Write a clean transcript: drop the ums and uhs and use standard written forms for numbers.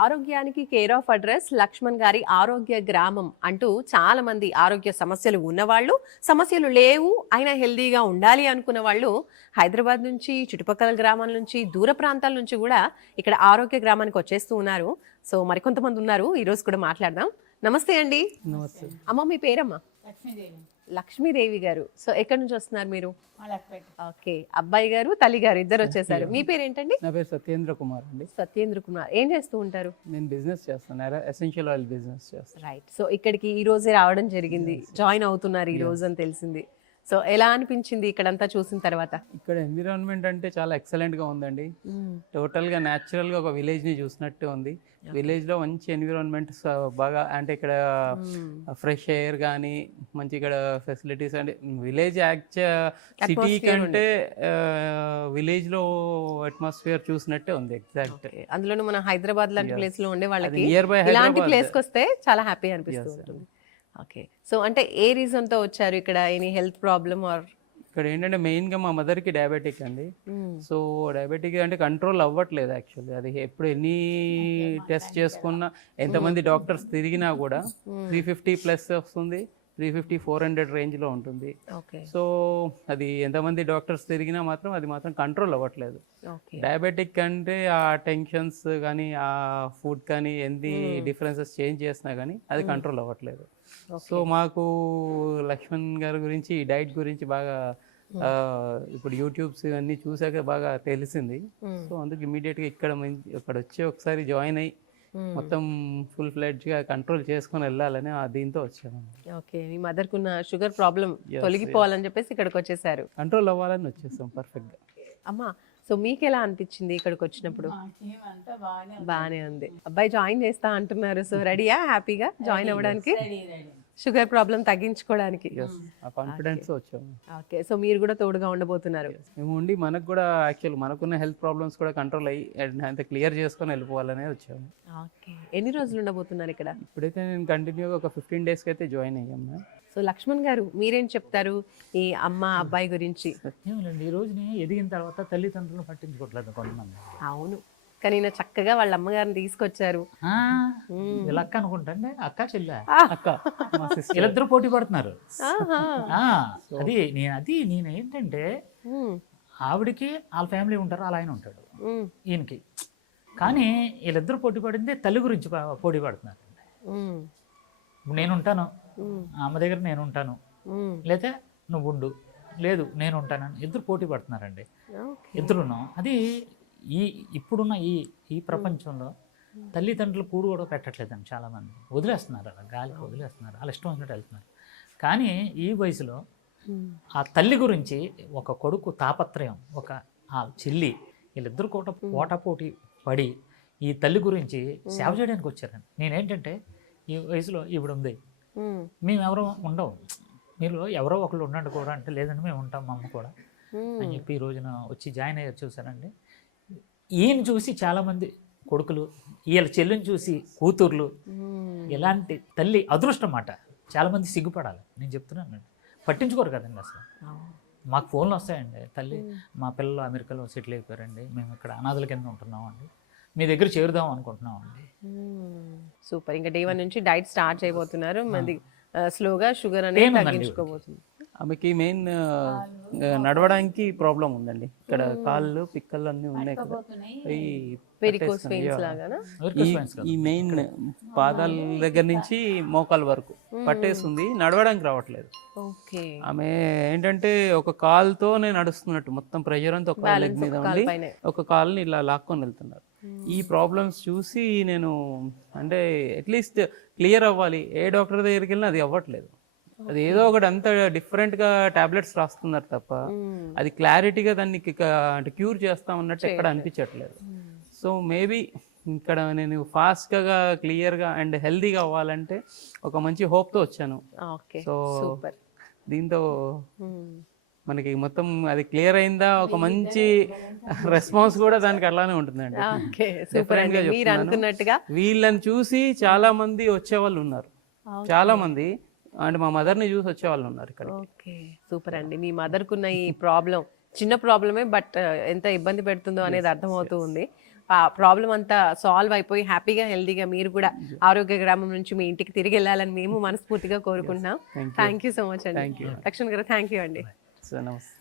ఆరోగ్యానికి care of address Laxman గారి ఆరోగ్య గ్రామం అంటూ చాలా మంది ఆరోగ్య సమస్యలు ఉన్నవాళ్ళు, సమస్యలు లేవు అయినా హెల్దీగా ఉండాలి అనుకున్న వాళ్ళు హైదరాబాద్ నుంచి, చుట్టుపక్కల గ్రామాల నుంచి, దూర ప్రాంతాల నుంచి కూడా ఇక్కడ ఆరోగ్య గ్రామానికి వచ్చేస్తూ ఉన్నారు. సో మరికొంతమంది ఉన్నారు, ఈ రోజు కూడా మాట్లాడదాం. నమస్తే అండి. నమస్తే అమ్మ, మీ పేరమ్మా? లక్ష్మీదేవి. లక్ష్మీదేవి గారు. సో ఎక్కడి నుంచి వస్తున్నారు మీరు? మలక్పేట. ఓకే, అబ్బాయి గారు తల్లి గారు ఇద్దరు వచ్చేసారు. మీ పేరేంటండి? నా పేరు సత్యేంద్ర కుమార్ అండి. సత్యేంద్ర కుమార్. ఏం చేస్తూ ఉంటారు? నేను బిజినెస్ చేస్తాను, ఎసెన్షియల్ ఆయిల్ బిజినెస్ చేస్తాను. రైట్. సో ఇక్కడికి ఈ రోజే రావడం జరిగింది, జాయిన్ అవుతున్నారు ఈ రోజు అని తెలిసింది. సో ఎలా అనిపించింది ఇక్కడంతా చూసిన తర్వాత? ఇక్కడ ఎన్విరాన్మెంట్ అంటే చాలా ఎక్సలెంట్ గా ఉందండి. టోటల్ గా న్యాచురల్ గా ఒక విలేజ్ ని చూసినట్టే ఉంది. విలేజ్ లో మంచి ఎన్విరాన్మెంట్ బాగా, అంటే ఇక్కడ ఫ్రెష్ ఎయిర్ కానీ మంచి ఇక్కడ ఫెసిలిటీస్, అంటే విలేజ్ సిటీ కంటే విలేజ్ లో అట్మాస్ఫియర్ చూసినట్టే ఉంది ఎగ్జాక్ట్. అందులోనూ మన హైదరాబాద్ లాంటి ప్లేస్ లో ఉండే వాళ్ళకి నియర్ బై ఇలాంటి ప్లేస్ కి వస్తే చాలా హ్యాపీ అనిపిస్తూ ఉంటుంది. ఓకే, సో అంటే ఏ రీజన్ తో వచ్చారు ఇక్కడ? Any health problem or? ఇక్కడ ఏంటంటే మెయిన్ గా మా మదర్ కి డయాబెటిక్ అండి. సో డయాబెటిక్ అంటే కంట్రోల్ అవ్వట్లేదు యాక్చువల్లీ. అది ఎప్పుడు ఎన్ని టెస్ట్ చేసుకున్నా, ఎంతమంది డాక్టర్స్ తిరిగినా కూడా 350 ప్లస్ వస్తుంది, 350 400 రేంజ్లో ఉంటుంది. సో అది ఎంతమంది డాక్టర్స్ తిరిగినా మాత్రం అది మాత్రం కంట్రోల్ అవ్వట్లేదు. డయాబెటిక్ అంటే ఆ టెన్షన్స్ కానీ, ఆ ఫుడ్ కానీ, ఎన్ని డిఫరెన్సెస్ చేంజ్ చేసినా కానీ అది కంట్రోల్ అవ్వట్లేదు. సో మాకు లక్ష్మణ్ గారి గురించి, ఈ డైట్ గురించి బాగా ఇప్పుడు యూట్యూబ్స్ అన్నీ చూసాక బాగా తెలిసింది. సో అందుకు ఇమీడియట్గా ఇక్కడ వచ్చి ఒకసారి జాయిన్ అయ్యి మొత్తం ఫుల్ ఫ్లెడ్జ్ గా కంట్రోల్ చేసుకొని వెళ్ళాలని దీంతో వచ్చాను. ఓకే, మీ మదర్ కున్న షుగర్ ప్రాబ్లం తొలగిపోవాలని చెప్పేసి ఇక్కడికి వచ్చేసారు. కంట్రోల్ అవ్వాలని వచ్చేసాం పర్ఫెక్ట్ గా. అమ్మా, సో మీకు ఎలా అనిపించింది ఇక్కడికి వచ్చినప్పుడు? బానే ఉంది. అబ్బాయి జాయిన్ చేస్తా అంటున్నారు, సో రెడీయా హ్యాపీగా జాయిన్ అవ్వడానికి? షుగర్ ప్రాబ్లం తగ్గించుకోవడానికి కాన్ఫిడెన్స్ వచ్చాము. ఓకే, సో మీరు కూడా తోడుగా ఉండబోతున్నారు. మేము ఉండి మనకు కూడా యాక్చువల్ మనకున్న హెల్త్ ప్రాబ్లమ్స్ కూడా కంట్రోల్ అయ్యి అంత క్లియర్ చేసుకొని వెళ్ళిపోవాలనే వచ్చాము. ఓకే, ఎన్ని రోజులు ఉండబోతున్నారు ఇక్కడ? ఇప్పుడైతే నేను కంటిన్యూగా ఒక 15 days అయితే జాయిన్ అయ్యాము. సో లక్ష్మణ్ గారు, మీరేం చెప్తారు ఈ అమ్మ అబ్బాయి గురించి? ఏమిటండి, ఈ రోజుని ఎదిగిన తర్వాత తల్లిదండ్రులను పట్టించుకోవట్లేదు కొంతమంది. అవును, కానీ ఈయన చక్కగా వాళ్ళ అమ్మగారిని తీసుకొచ్చారు. వీళ్ళ అక్క అనుకుంటండి, అక్క చెల్లె, అక్క మా సిస్టర్, వీళ్ళిద్దరూ పోటీ పడుతున్నారు. నేను ఏంటంటే ఆవిడికి వాళ్ళ ఫ్యామిలీ ఉంటారు, అలా ఆయన ఉంటాడు ఈయనకి. కానీ వీళ్ళిద్దరూ పోటీ పడింది తల్లి గురించి పోటీ పడుతున్నారు. నేను ఉంటాను, అమ్మ దగ్గర నేను ఉంటాను, లేదా నువ్వు ఉండు, లేదు నేను ఉంటానని ఇద్దరు పోటీ పడుతున్నారండి. ఇద్దరును అది ఇప్పుడున్న ఈ ప్రపంచంలో తల్లిదండ్రులు కూడు కూడా పెట్టట్లేదండి. చాలామంది వదిలేస్తున్నారు, అలా గాలికి వదిలేస్తున్నారు, వాళ్ళ ఇష్టం వచ్చినట్టు వెళ్తున్నారు. కానీ ఈ వయసులో ఆ తల్లి గురించి ఒక కొడుకు తాపత్రయం, ఒక ఆ చెల్లి, వీళ్ళిద్దరు కూడా పోటాపోటీ పడి ఈ తల్లి గురించి సేవ చేయడానికి వచ్చారండి. నేనేంటంటే ఈ వయసులో ఇప్పుడు ఉంది, మేము ఎవరో ఉండవు, మీరు ఎవరో ఒకళ్ళు ఉండండి కూడా అంటే, లేదండి మేము ఉంటాం మా అమ్మ కూడా అని చెప్పి ఈ రోజున వచ్చి జాయిన్ అయ్యారు. చూసారండి, ఈయన చూసి చాలామంది కొడుకులు, వీళ్ళ చెల్లిని చూసి కూతుర్లు, ఎలాంటి తల్లి అదృష్టం అన్నమాట. చాలామంది సిగ్గుపడాలి, నేను చెప్తున్నాను. పట్టించుకోరు కదండి అసలు. మాకు ఫోన్లు వస్తాయండి, తల్లి మా పిల్లలు అమెరికాలో సెటిల్ అయిపోయారండి, మేము ఇక్కడ అనాథల కింద ఉంటున్నామండి, మీ దగ్గర చేరుదాం అనుకుంటున్నామండి. సూపర్. ఇంకా డే 1 నుంచి డైట్ స్టార్ట్ చేయబోతున్నారు. మంది స్లోగా షుగర్ అనేది తగ్గించుకోబోతుంది. ఆమెకి మెయిన్ నడవడానికి ప్రాబ్లం ఉందండి. ఇక్కడ కాళ్ళు పిక్కలు అన్నీ ఉన్నాయి కదా, ఈ మెయిన్ పాదాల దగ్గర నుంచి మోకాల వరకు పట్టేస్తుంది, నడవడానికి రావట్లేదు. ఆమె ఏంటంటే ఒక కాలుతో నేను నడుస్తున్నట్టు, మొత్తం ప్రెషర్ అంతా ఒక లెగ్ మీద ఉండి ఒక కాలుని ఇలా లాక్కొని వెళ్తున్నారు. ఈ ప్రాబ్లమ్స్ చూసి నేను అంటే అట్లీస్ట్ క్లియర్ అవ్వాలి, ఏ డాక్టర్ దగ్గరికి వెళ్ళినా అది అవ్వట్లేదు. అది ఏదో ఒకటి అంత డిఫరెంట్గా టాబ్లెట్స్ రాస్తున్నారు తప్ప అది క్లారిటీగా దాన్ని అంటే క్యూర్ చేస్తామన్నట్టు ఎక్కడ అనిపించట్లేదు. సో మేబీ ఇక్కడ నేను ఫాస్ట్గా క్లియర్గా అండ్ హెల్దీగా అవ్వాలంటే ఒక మంచి హోప్తో వచ్చాను. సో దీంతో మనకి మొత్తం అది క్లియర్ అయిందా, ఒక మంచి రెస్పాన్స్ కూడా దానికి అలానే ఉంటుందండి. వీళ్ళని చూసి చాలా మంది వచ్చేవాళ్ళు ఉన్నారు, చాలా మంది అంటే మా మదర్ని చూసి వచ్చేవాళ్ళు ఉన్నారు ఇక్కడ. ఓకే, సూపర్ అండి. మీ మదర్కున్న ఈ ప్రాబ్లం చిన్న ప్రాబ్లమే, బట్ ఎంత ఇబ్బంది పెడుతుందో అనేది అర్థమవుతూ ఉంది. ప్రాబ్లం అంతా సాల్వ్ అయిపోయి హ్యాపీగా హెల్దీగా మీరు కూడా ఆరోగ్య గ్రామం నుంచి మీ ఇంటికి తిరిగి వెళ్ళాలని మేము మనస్ఫూర్తిగా కోరుకుంటున్నాం. థ్యాంక్ యూ సో మచ్ అండి. లక్ష్మణ్ గారు, థ్యాంక్ యూ అండి. సార్ నమస్తే.